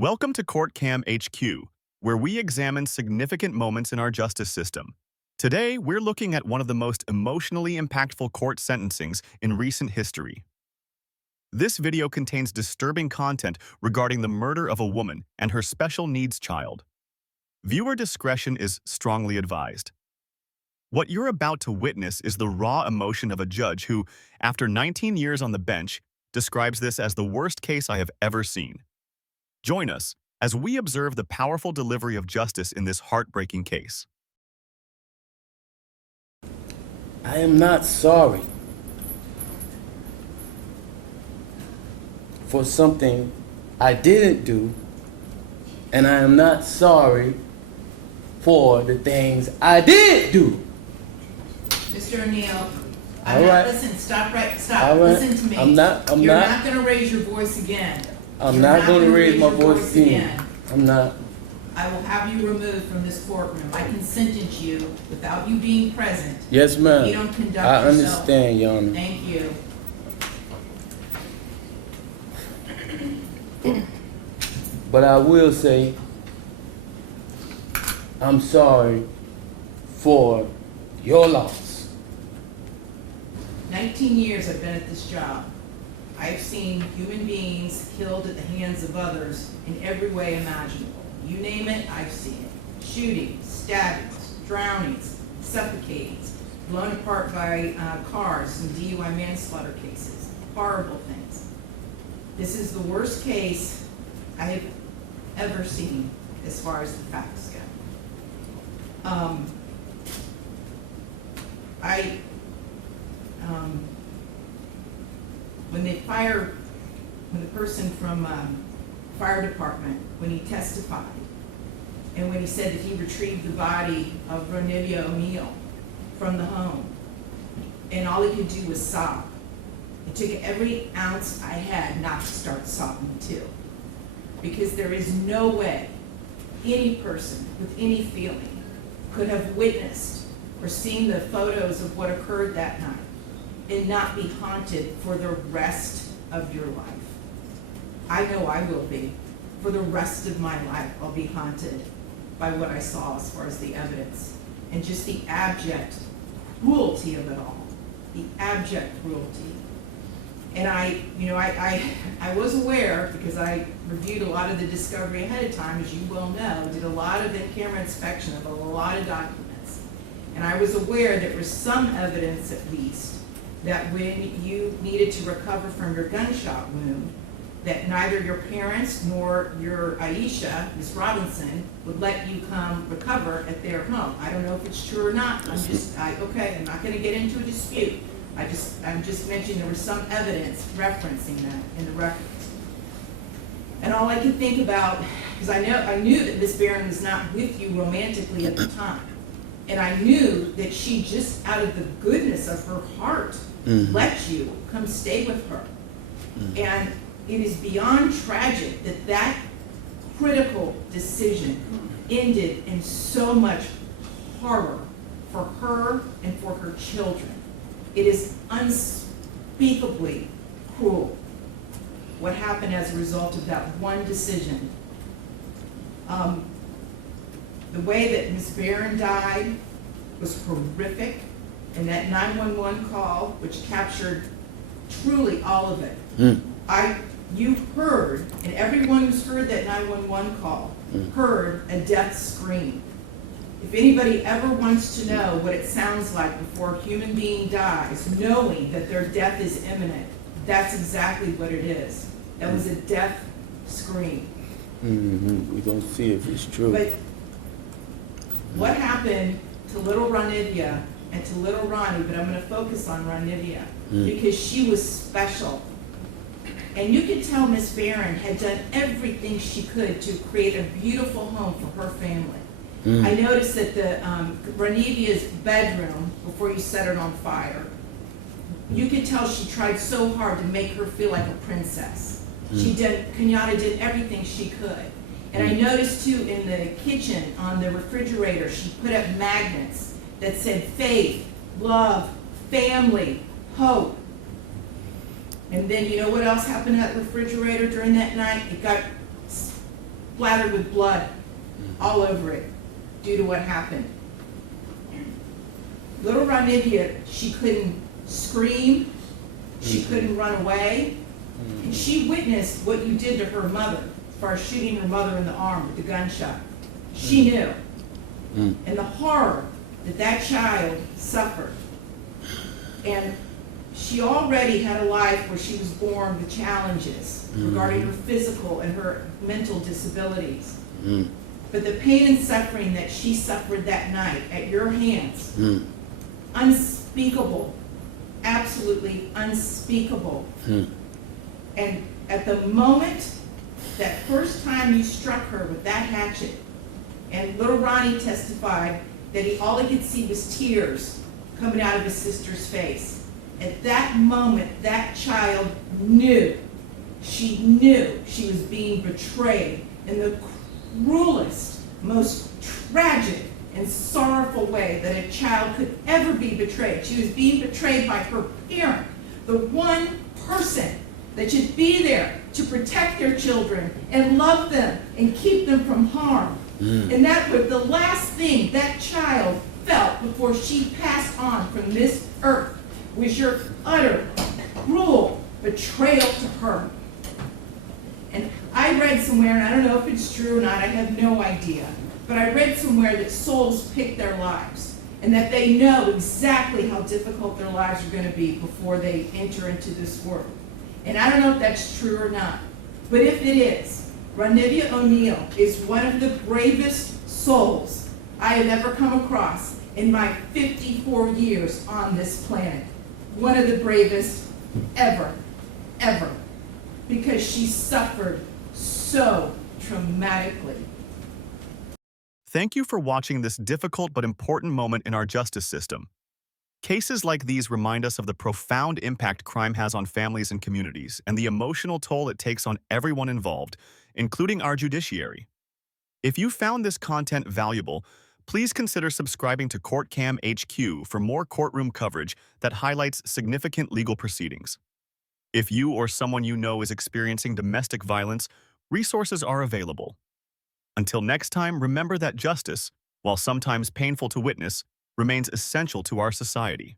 Welcome to Court Cam HQ, where we examine significant moments in our justice system. Today, we're looking at one of the most emotionally impactful court sentencings in recent history. This video contains disturbing content regarding the murder of a woman and her special needs child. Viewer discretion is strongly advised. What you're about to witness is the raw emotion of a judge who, after 19 years on the bench, describes this as the worst case I have ever seen. Join us as we observe the powerful delivery of justice in this heartbreaking case. I am not sorry for something I didn't do, and I am not sorry for the things I did do. Mr. Oneal, All right. Listen, stop. All right. Listen to me. I'm not You're not going to raise your voice again. I'm You're not going to gonna raise my your voice again. I'm not. I will have you removed from this courtroom. I can sentence you without you being present. Yes, ma'am. You don't conduct I yourself. understand, Your Honor. Thank you. But I will say, I'm sorry for your loss. 19 years I've been at this job. I've seen human beings killed at the hands of others in every way imaginable. You name it, I've seen it. Shootings, stabbings, drownings, suffocatings, blown apart by cars in DUI manslaughter cases. Horrible things. This is the worst case I have ever seen as far as the facts go. When the person from fire department, when he testified, and when he said that he retrieved the body of Ronnie Oneal from the home, and all he could do was sob. It took every ounce I had not to start sobbing too. Because there is no way any person with any feeling could have witnessed or seen the photos of what occurred that night and not be haunted for the rest of your life. I know I will be. For the rest of my life, I'll be haunted by what I saw as far as the evidence and just the abject cruelty of it all. The abject cruelty. And I was aware, because I reviewed a lot of the discovery ahead of time, as you well know, did a lot of in-camera inspection of a lot of documents. And I was aware there was some evidence, at least, that when you needed to recover from your gunshot wound, that neither your parents nor your Aisha, Ms. Robinson, would let you come recover at their home. I don't know if it's true or not. I'm not going to get into a dispute. I'm just mentioning there was some evidence referencing that in the records. And all I could think about, because I knew that Ms. Barron was not with you romantically at the time. And I knew that she just, out of the goodness of her heart, let you come stay with her. And it is beyond tragic that that critical decision ended in so much horror for her and for her children. It is unspeakably cruel what happened as a result of that one decision. The way that Ms. Barron died was horrific, and that 911 call, which captured truly all of it. You heard, and everyone who's heard that 911 call heard a death scream. If anybody ever wants to know what it sounds like before a human being dies, knowing that their death is imminent, that's exactly what it is. That was a death scream. We're going to see if it's true. But what happened to little Ronivia and to little Ronnie, but I'm going to focus on Ronivia, because she was special. And you could tell Miss Barron had done everything she could to create a beautiful home for her family. I noticed that the Ronivia's bedroom, before you set it on fire, you could tell she tried so hard to make her feel like a princess. Kenyatta did everything she could. And I noticed too in the kitchen, on the refrigerator, she put up magnets that said faith, love, family, hope. And then you know what else happened at the refrigerator during that night? It got splattered with blood all over it due to what happened. Little Ronivia, she couldn't scream, she couldn't run away, and she witnessed what you did to her mother as far as shooting her mother in the arm with the gunshot. She knew. And the horror that that child suffered. And she already had a life where she was born with challenges regarding her physical and her mental disabilities. But the pain and suffering that she suffered that night at your hands, unspeakable, absolutely unspeakable. And at the moment, that first time you struck her with that hatchet, and little Ronnie testified that all he could see was tears coming out of his sister's face. At that moment, that child knew. She knew she was being betrayed in the cruelest, most tragic and sorrowful way that a child could ever be betrayed. She was being betrayed by her parent, the one person that should be there to protect their children and love them and keep them from harm. And that was the last thing that child felt before she passed on from this earth, was your utter, cruel betrayal to her. And I read somewhere, and I don't know if it's true or not, I have no idea, but I read somewhere that souls pick their lives, and that they know exactly how difficult their lives are going to be before they enter into this world. And I don't know if that's true or not, but if it is, Ronnie Oneal is one of the bravest souls I have ever come across in my 54 years on this planet. One of the bravest ever, ever, because she suffered so traumatically. Thank you for watching this difficult but important moment in our justice system. Cases like these remind us of the profound impact crime has on families and communities and the emotional toll it takes on everyone involved, including our judiciary. If you found this content valuable, please consider subscribing to CourtCam HQ for more courtroom coverage that highlights significant legal proceedings. If you or someone you know is experiencing domestic violence, resources are available. Until next time, remember that justice, while sometimes painful to witness, remains essential to our society.